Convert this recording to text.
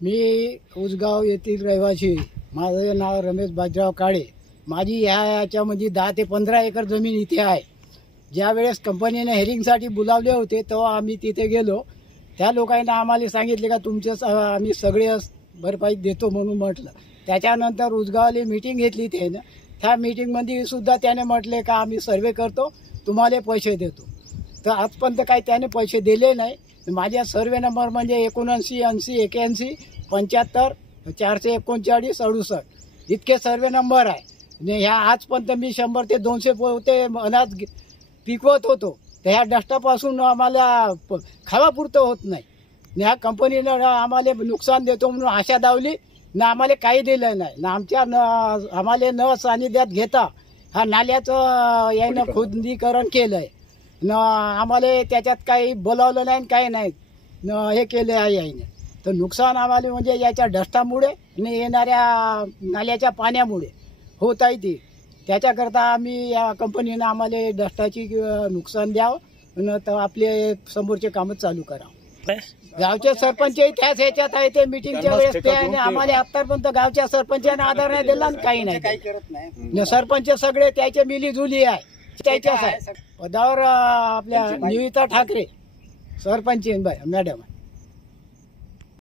मी उसगाव येथील रहिवासी. माझे नाव रमेश बाजीराव काळे. माझी याच्यामध्ये 10 ते 15 एकर जमीन इथे आहे. ज्या वेळेस कंपनीने हेरिंगसाठी बोलावले होते तेव्हा आम्ही तिथे गेलो. त्या लोकांना आम्हाला सांगितले का तुमचे आम्ही सगळे भरपाई देतो म्हणून म्हटलं. त्याच्यानंतर उसगावली मीटिंग घेतली त्यानं. त्या मीटिंगमध्ये सुद्धा त्याने म्हटले का आम्ही सर्वे करतो, तुम्हाला पैसे देतो. तर आजपर्यंत काही त्याने पैसे दिले नाही. माझ्या सर्वे नंबर म्हणजे 79 80 81 75 439 68 इतके सर्वे नंबर आहे. आणि ह्या आजपर्यंत मी 100 ते 200 पोते अनाज पिकवत होतो. तर ह्या डस्टापासून आम्हाला खावापुरतं होत नाही. ह्या कंपनीनं आम्हाला नुकसान देतो म्हणून आशा दावली ना, आम्हाला काही दिलं नाही ना. आम्हाला न सानिध्यात घेता हा नाल्याचं यानं खोदीकरण केलंय न. आम्हाला त्याच्यात काही बोलावलं नाही, काही नाही न हे केलं आहे याने. तर नुकसान आम्हाला म्हणजे याच्या डस्टामुळे आणि येणाऱ्या नाल्याच्या पाण्यामुळे होत आहे. ती त्याच्याकरता आम्ही या कंपनीनं आम्हाला डस्टाची नुकसान द्यावं तर आपले समोरचे कामं चालू करावं. गावचे सरपंचही त्याच ह्याच्यात आहे. ते मिटिंगच्या वेळेस ते आम्हाला आतापर्यंत गावच्या सरपंचाने आधार नाही दिला आणि काही नाही. सरपंच सगळे त्याचे मिली जुली आहे, त्याच्याच आहे. पदावर आपल्या निविता ठाकरे सरपंच मॅडम.